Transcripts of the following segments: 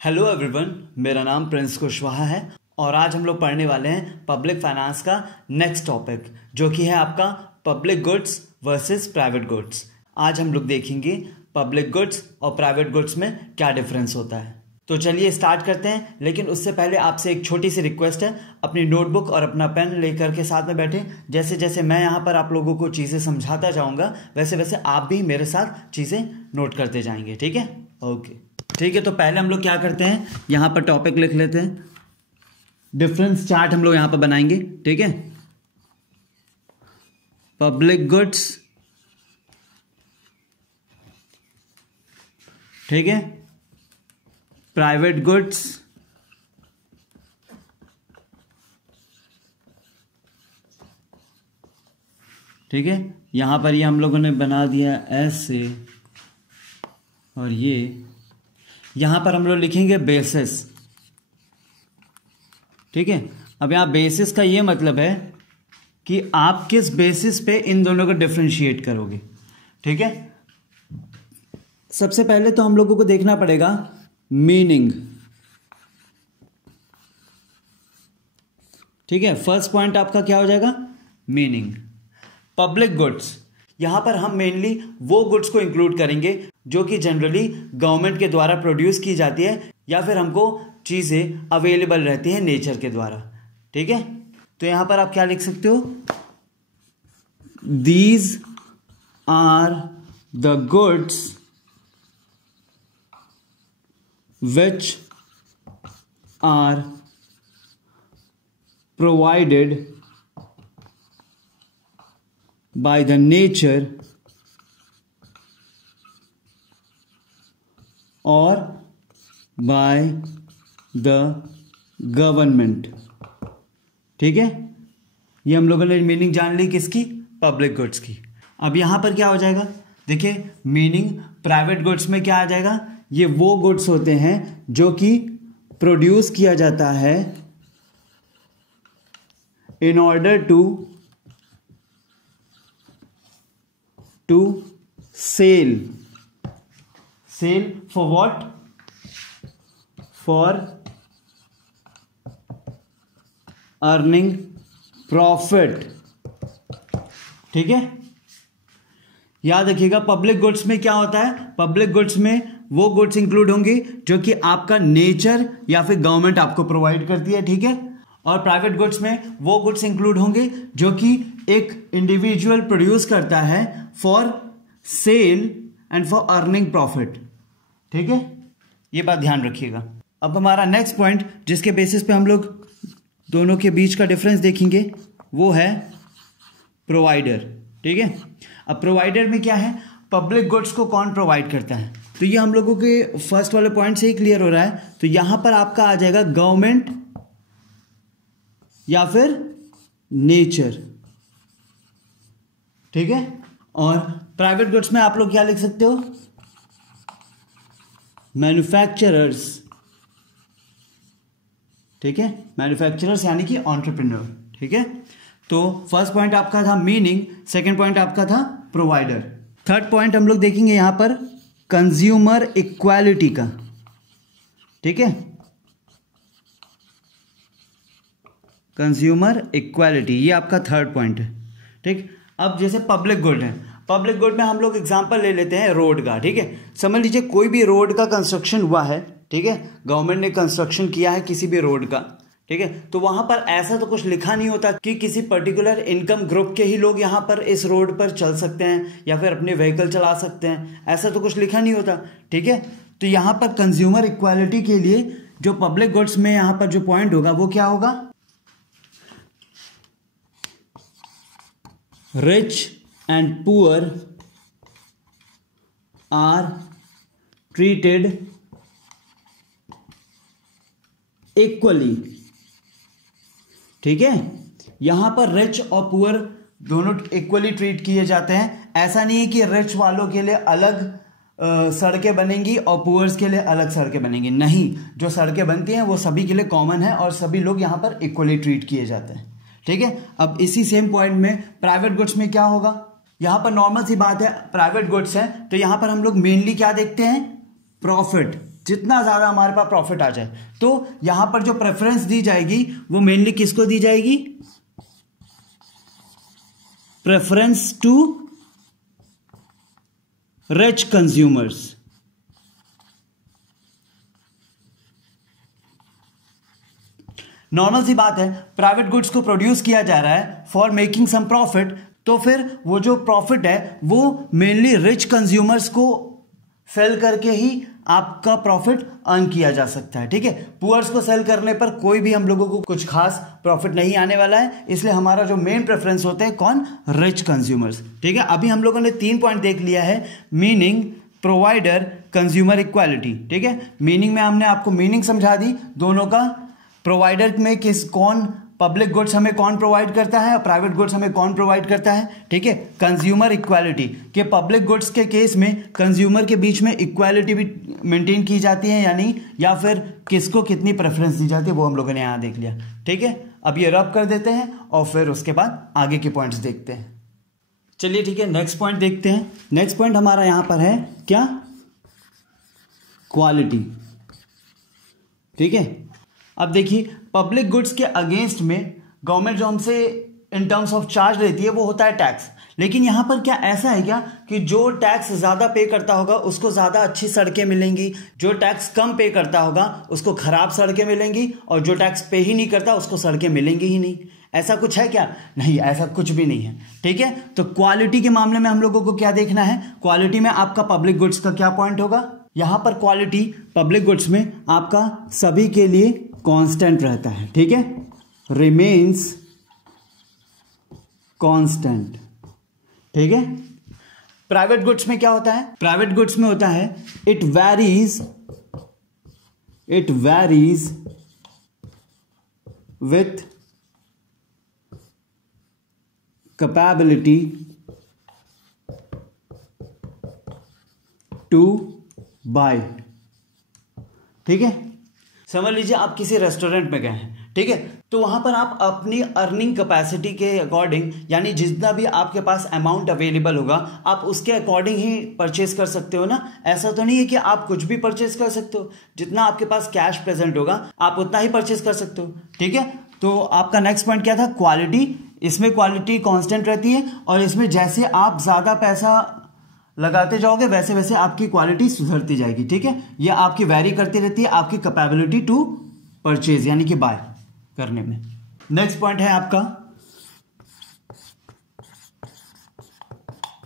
Hello everyone, मेरा नाम Prince Kushwaha है और आज हम लोग पढ़ने वाले हैं पब्लिक फाइनेंस का नेक्स्ट टॉपिक जो कि है आपका public goods versus private goods. आज हम लोग देखेंगे पब्लिक गुड्स और प्राइवेट गुड्स में क्या डिफरेंस होता है। तो चलिए स्टार्ट करते हैं, लेकिन उससे पहले आपसे एक छोटी सी रिक्वेस्ट है, अपनी नोटबुक और अपना पेन लेकर के साथ में बैठें। जैसे जैसे मैं यहाँ पर आप लोगों को चीज़ें समझाता जाऊँगा वैसे वैसे आप भी मेरे साथ चीज़ें नोट करते जाएंगे, ठीक है? ओके, ठीक है। तो पहले हम लोग क्या करते हैं, यहाँ पर टॉपिक लिख लेते हैं, डिफरेंस चार्ट हम लोग यहाँ पर बनाएंगे, ठीक है? पब्लिक गुड्स, ठीक है, प्राइवेट गुड्स, ठीक है। यहां पर ये हम लोगों ने बना दिया ऐसे, और ये यहां पर हम लोग लिखेंगे बेसिस, ठीक है। अब यहां बेसिस का ये मतलब है कि आप किस बेसिस पे इन दोनों को डिफरेंशिएट करोगे, ठीक है। सबसे पहले तो हम लोगों को देखना पड़ेगा मीनिंग, ठीक है। फर्स्ट पॉइंट आपका क्या हो जाएगा, मीनिंग। पब्लिक गुड्स, यहां पर हम मेनली वो गुड्स को इंक्लूड करेंगे जो कि जनरली गवर्नमेंट के द्वारा प्रोड्यूस की जाती है या फिर हमको चीजें अवेलेबल रहती हैं नेचर के द्वारा, ठीक है। तो यहां पर आप क्या लिख सकते हो, these are the goods which are provided by the nature or by the government, ठीक है। ये हम लोगों ने मीनिंग जान ली किसकी, पब्लिक गुड्स की। अब यहां पर क्या हो जाएगा, देखिए मीनिंग प्राइवेट गुड्स में क्या आ जाएगा, ये वो गुड्स होते हैं जो कि प्रोड्यूस किया जाता है in order to sell for what, for earning profit, ठीक है। याद रखिएगा पब्लिक गुड्स में क्या होता है, पब्लिक गुड्स में वो गुड्स इंक्लूड होंगी जो कि आपका नेचर या फिर गवर्नमेंट आपको प्रोवाइड करती है, ठीक है। और प्राइवेट गुड्स में वो गुड्स इंक्लूड होंगे जो कि एक इंडिविजुअल प्रोड्यूस करता है for sale and for earning profit, ठीक है। ये बात ध्यान रखिएगा। अब हमारा नेक्स्ट पॉइंट जिसके बेसिस पे हम लोग दोनों के बीच का डिफरेंस देखेंगे वो है प्रोवाइडर, ठीक है। अब प्रोवाइडर में क्या है, पब्लिक गुड्स को कौन प्रोवाइड करता है, तो ये हम लोगों के फर्स्ट वाले पॉइंट से ही क्लियर हो रहा है। तो यहां पर आपका आ जाएगा गवर्नमेंट या फिर नेचर, ठीक है। और प्राइवेट गुड्स में आप लोग क्या लिख सकते हो, मैन्युफैक्चरर्स, ठीक है, मैन्युफैक्चरर्स यानी कि एंटरप्रेन्योर, ठीक है। तो फर्स्ट पॉइंट आपका था मीनिंग, सेकंड पॉइंट आपका था प्रोवाइडर, थर्ड पॉइंट हम लोग देखेंगे यहां पर कंज्यूमर इक्वालिटी का, ठीक है। कंज्यूमर इक्वालिटी ये आपका थर्ड पॉइंट है, ठीक। अब जैसे पब्लिक गुड है, पब्लिक गुड में हम लोग एग्जांपल ले लेते हैं रोड का, ठीक है। समझ लीजिए कोई भी रोड का कंस्ट्रक्शन हुआ है, ठीक है, गवर्नमेंट ने कंस्ट्रक्शन किया है किसी भी रोड का, ठीक है। तो वहां पर ऐसा तो कुछ लिखा नहीं होता कि किसी पर्टिकुलर इनकम ग्रुप के ही लोग यहां पर इस रोड पर चल सकते हैं या फिर अपने व्हीकल चला सकते हैं, ऐसा तो कुछ लिखा नहीं होता, ठीक है। तो यहां पर कंज्यूमर इक्वालिटी के लिए जो पब्लिक गुड्स में यहां पर जो पॉइंट होगा वो क्या होगा, rich and poor are treated equally, ठीक है। यहां पर रिच और पुअर दोनों इक्वली ट्रीट किए जाते हैं। ऐसा नहीं है कि रिच वालों के लिए अलग सड़कें बनेंगी और पुअर्स के लिए अलग सड़कें बनेंगी, नहीं, जो सड़कें बनती हैं वो सभी के लिए कॉमन है और सभी लोग यहां पर इक्वली ट्रीट किए जाते हैं, ठीक है। अब इसी सेम पॉइंट में प्राइवेट गुड्स में क्या होगा, यहां पर नॉर्मल सी बात है, प्राइवेट गुड्स है तो यहां पर हम लोग मेनली क्या देखते हैं, प्रॉफिट, जितना ज़्यादा हमारे पास प्रॉफिट आ जाए। तो यहां पर जो प्रेफरेंस दी जाएगी वो मेनली किसको दी जाएगी? Preference to rich consumers. Normal सी बात है, प्राइवेट गुड्स को प्रोड्यूस किया जा रहा है फॉर मेकिंग सम प्रॉफिट, तो फिर वो जो प्रॉफिट है वो मेनली रिच कंज्यूमर्स को सेल करके ही आपका प्रॉफिट अर्न किया जा सकता है। ठीक है, पुअर्स को सेल करने पर कोई भी हम लोगों को कुछ खास प्रॉफिट नहीं आने वाला है, इसलिए हमारा जो मेन प्रेफरेंस होते हैं कौन? Rich consumers. ठीक है, अभी हम लोगों ने 3 पॉइंट देख लिया है, मीनिंग, प्रोवाइडर, कंज्यूमर इक्वालिटी। ठीक है, मीनिंग में हमने आपको मीनिंग समझा दी दोनों का, प्रोवाइडर में कौन पब्लिक गुड्स हमें कौन प्रोवाइड करता है और प्राइवेट गुड्स हमें कौन प्रोवाइड करता है। ठीक है, कंज्यूमर इक्वालिटी के पब्लिक गुड्स के केस में कंज्यूमर के बीच में इक्वालिटी भी मेंटेन की जाती है, यानी या फिर किसको कितनी प्रेफरेंस दी जाती है वो हम लोगों ने यहाँ देख लिया। ठीक है, अब ये रब कर देते हैं और फिर उसके बाद आगे के पॉइंट्स देखते हैं। चलिए ठीक है, नेक्स्ट पॉइंट देखते हैं। नेक्स्ट पॉइंट हमारा यहाँ पर है क्या? क्वालिटी। ठीक है, अब देखिए पब्लिक गुड्स के अगेंस्ट में गवर्नमेंट जो हमसे इन टर्म्स ऑफ चार्ज लेती है वो होता है टैक्स। लेकिन यहाँ पर क्या ऐसा है क्या कि जो टैक्स ज़्यादा पे करता होगा उसको ज़्यादा अच्छी सड़कें मिलेंगी, जो टैक्स कम पे करता होगा उसको खराब सड़कें मिलेंगी, और जो टैक्स पे ही नहीं करता उसको सड़कें मिलेंगी ही नहीं? ऐसा कुछ है क्या? नहीं, ऐसा कुछ भी नहीं है। ठीक है, तो क्वालिटी के मामले में हम लोगों को क्या देखना है? क्वालिटी में आपका पब्लिक गुड्स का क्या पॉइंट होगा? यहां पर क्वालिटी पब्लिक गुड्स में आपका सभी के लिए कांस्टेंट रहता है। ठीक है, रिमेन्स कांस्टेंट। ठीक है, प्राइवेट गुड्स में क्या होता है? प्राइवेट गुड्स में होता है it varies with capability to buy. ठीक है, समझ लीजिए आप किसी रेस्टोरेंट में गए हैं, ठीक है, तो वहां पर आप अपनी अर्निंग कैपेसिटी के अकॉर्डिंग, यानी जितना भी आपके पास अमाउंट अवेलेबल होगा आप उसके अकॉर्डिंग ही परचेज कर सकते हो ना। ऐसा तो नहीं है कि आप कुछ भी परचेज कर सकते हो, जितना आपके पास कैश प्रेजेंट होगा आप उतना ही परचेज कर सकते हो। ठीक है, तो आपका नेक्स्ट पॉइंट क्या था? क्वालिटी। इसमें क्वालिटी कांस्टेंट रहती है और इसमें जैसे आप ज्यादा पैसा लगाते जाओगे वैसे वैसे आपकी क्वालिटी सुधरती जाएगी। ठीक है, ये आपकी वैरी करती रहती है आपकी कैपेबिलिटी टू परचेज यानी कि बाय करने में। नेक्स्ट पॉइंट है आपका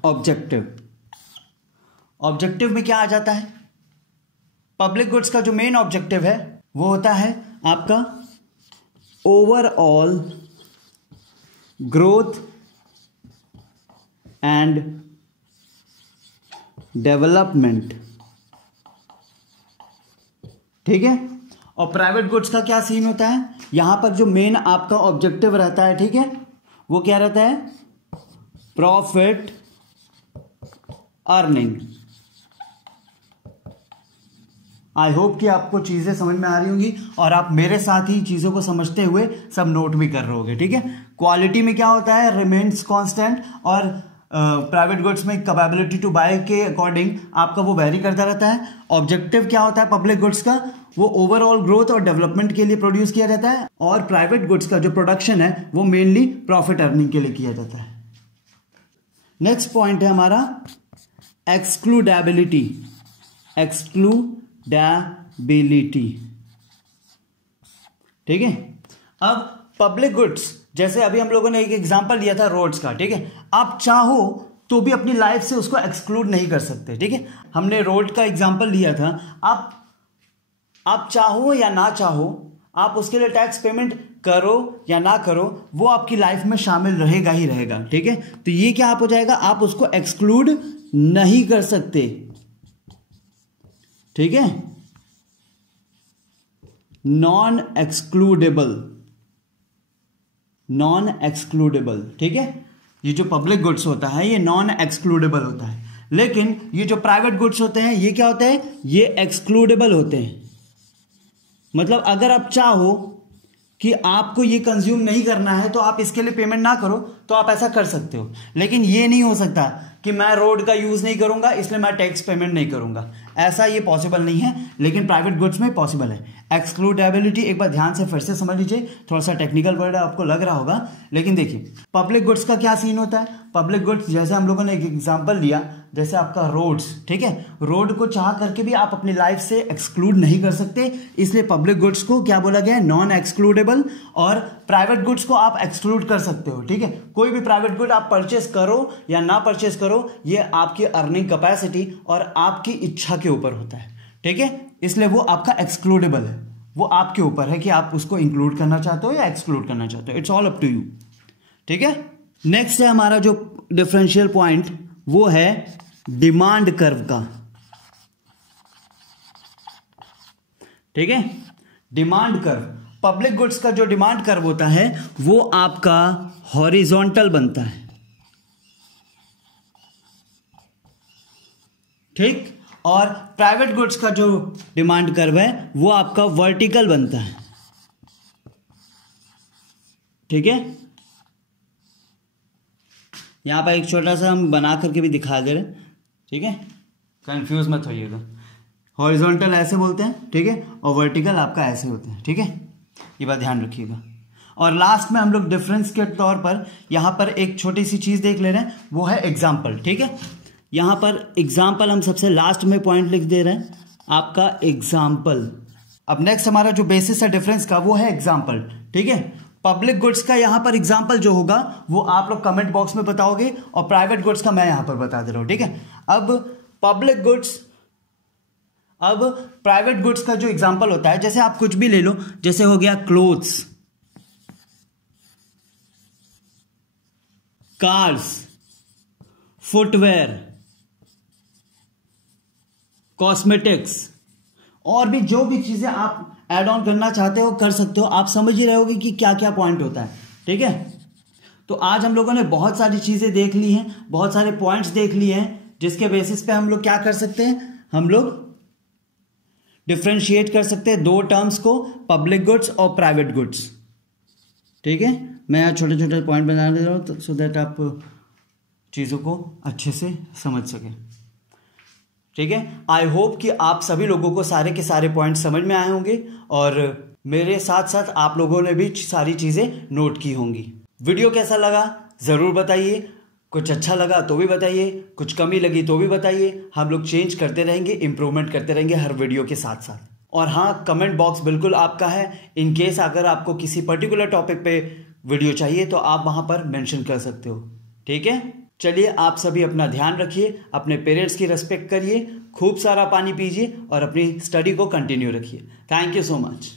ऑब्जेक्टिव। ऑब्जेक्टिव में क्या आ जाता है? पब्लिक गुड्स का जो मेन ऑब्जेक्टिव है वो होता है आपका ओवरऑल ग्रोथ एंड डेवलपमेंट। ठीक है, और प्राइवेट गुड्स का क्या सीन होता है? यहां पर जो मेन आपका ऑब्जेक्टिव रहता है, ठीक है, वो क्या रहता है? Profit earning. आई होप कि आपको चीजें समझ में आ रही होंगी और आप मेरे साथ ही चीजों को समझते हुए सब नोट भी कर रहे होगे। ठीक है, क्वालिटी में क्या होता है? रिमेन्स कांस्टेंट, और प्राइवेट गुड्स में कैपेबिलिटी टू बाय के अकॉर्डिंग आपका वो वेरी करता रहता है। ऑब्जेक्टिव क्या होता है पब्लिक गुड्स का? वो ओवरऑल ग्रोथ और डेवलपमेंट के लिए प्रोड्यूस किया जाता है, और प्राइवेट गुड्स का जो प्रोडक्शन है वो मेनली प्रॉफिट अर्निंग के लिए किया जाता है। नेक्स्ट पॉइंट है हमारा एक्सक्लूडेबिलिटी। एक्सक्लूडेबिलिटी। ठीक है, अब पब्लिक गुड्स जैसे अभी हम लोगों ने एक एग्जांपल लिया था रोड्स का। ठीक है, आप चाहो तो भी अपनी लाइफ से उसको एक्सक्लूड नहीं कर सकते। ठीक है, हमने रोड का एग्जांपल लिया था। आप चाहो या ना चाहो आप उसके लिए टैक्स पेमेंट करो या ना करो, वो आपकी लाइफ में शामिल रहेगा ही रहेगा। ठीक है, तो ये क्या आप हो जाएगा? आप उसको एक्सक्लूड नहीं कर सकते। ठीक है, नॉन एक्सक्लूडेबल। Non excludable. ठीक है, ये जो पब्लिक गुड्स होता है ये नॉन एक्सक्लूडेबल होता है, लेकिन ये जो प्राइवेट गुड्स होते हैं ये क्या होते हैं? ये एक्सक्लूडेबल होते हैं। मतलब अगर आप चाहो कि आपको ये कंज्यूम नहीं करना है तो आप इसके लिए पेमेंट ना करो तो आप ऐसा कर सकते हो, लेकिन ये नहीं हो सकता कि मैं रोड का यूज नहीं करूंगा इसलिए मैं टैक्स पेमेंट नहीं करूंगा। ऐसा ये पॉसिबल नहीं है, लेकिन प्राइवेट गुड्स में पॉसिबल है। एक्सक्लूडेबिलिटी एक बार ध्यान से फिर से समझ लीजिए, थोड़ा सा टेक्निकल वर्ड आपको लग रहा होगा, लेकिन देखिए पब्लिक गुड्स का क्या सीन होता है। पब्लिक गुड्स जैसे हम लोगों ने एक एग्जांपल लिया, जैसे आपका रोड्स, ठीक है, रोड को चाह करके भी आप अपनी लाइफ से एक्सक्लूड नहीं कर सकते, इसलिए पब्लिक गुड्स को क्या बोला गया है, नॉन एक्सक्लूडेबल। और प्राइवेट गुड्स को आप एक्सक्लूड कर सकते हो, ठीक है। कोई भी प्राइवेट गुड आप परचेस करो या ना परचेस करो, ये आपकी अर्निंग कैपेसिटी और आपकी इच्छा के ऊपर होता है, ठीक है, इसलिए वो आपका एक्सक्लूडेबल है। वो आपके ऊपर है कि आप उसको इंक्लूड करना चाहते हो या एक्सक्लूड करना चाहते हो, it's all up to you, ठीक है। नेक्स्ट है हमारा जो डिफरेंशियल पॉइंट, वो है डिमांड कर्व का, ठीक है। डिमांड कर्व, पब्लिक गुड्स का जो डिमांड कर्व होता है वो आपका हॉरिजॉन्टल बनता है, ठीक, और प्राइवेट गुड्स का जो डिमांड कर्व है वो आपका वर्टिकल बनता है, ठीक है। यहां पर एक छोटा सा हम बना करके भी दिखा दे रहे हैं, ठीक है, कंफ्यूज मत होइएगा। हॉरिजॉन्टल ऐसे बोलते हैं, ठीक है, और वर्टिकल आपका ऐसे होते हैं, ठीक है, ये बात ध्यान रखिएगा। और लास्ट में हम लोग डिफरेंस के तौर पर यहां पर एक छोटी सी चीज देख ले रहे हैं, वो है एग्जाम्पल, ठीक है। यहां पर एग्जाम्पल हम सबसे लास्ट में पॉइंट लिख दे रहे हैं, आपका एग्जाम्पल। अब नेक्स्ट हमारा जो बेसिस है डिफरेंस का वो है एग्जाम्पल, ठीक है। पब्लिक गुड्स का यहां पर एग्जाम्पल जो होगा वो आप लोग कमेंट बॉक्स में बताओगे, और प्राइवेट गुड्स का मैं यहां पर बता दे रहा हूं, ठीक है। अब पब्लिक गुड्स, अब प्राइवेट गुड्स का जो एग्जाम्पल होता है, जैसे आप कुछ भी ले लो, जैसे हो गया क्लोथ्स, कार्स, फुटवेयर, कॉस्मेटिक्स, और भी जो भी चीजें आप ऐड ऑन करना चाहते हो कर सकते हो। आप समझ ही रहे होगे कि क्या क्या पॉइंट होता है, ठीक है। तो आज हम लोगों ने बहुत सारी चीजें देख ली हैं, बहुत सारे पॉइंट्स देख लिए हैं, जिसके बेसिस पे हम लोग क्या कर सकते हैं, हम लोग डिफ्रेंशिएट कर सकते हैं दो टर्म्स को, पब्लिक गुड्स और प्राइवेट गुड्स, ठीक है। मैं यहाँ छोटे छोटे पॉइंट बना दे रहा हूँ सो दैट आप चीज़ों को अच्छे से समझ सकें, ठीक है। आई होप कि आप सभी लोगों को सारे के सारे पॉइंट समझ में आए होंगे, और मेरे साथ साथ आप लोगों ने भी सारी चीज़ें नोट की होंगी। वीडियो कैसा लगा ज़रूर बताइए, कुछ अच्छा लगा तो भी बताइए, कुछ कमी लगी तो भी बताइए। हम लोग चेंज करते रहेंगे, इम्प्रूवमेंट करते रहेंगे हर वीडियो के साथ साथ। और हाँ, कमेंट बॉक्स बिल्कुल आपका है, इन केस अगर आपको किसी पर्टिकुलर टॉपिक पे वीडियो चाहिए तो आप वहाँ पर मेंशन कर सकते हो, ठीक है। चलिए, आप सभी अपना ध्यान रखिए, अपने पेरेंट्स की रिस्पेक्ट करिए, खूब सारा पानी पीजिए और अपनी स्टडी को कंटिन्यू रखिए। Thank you so much.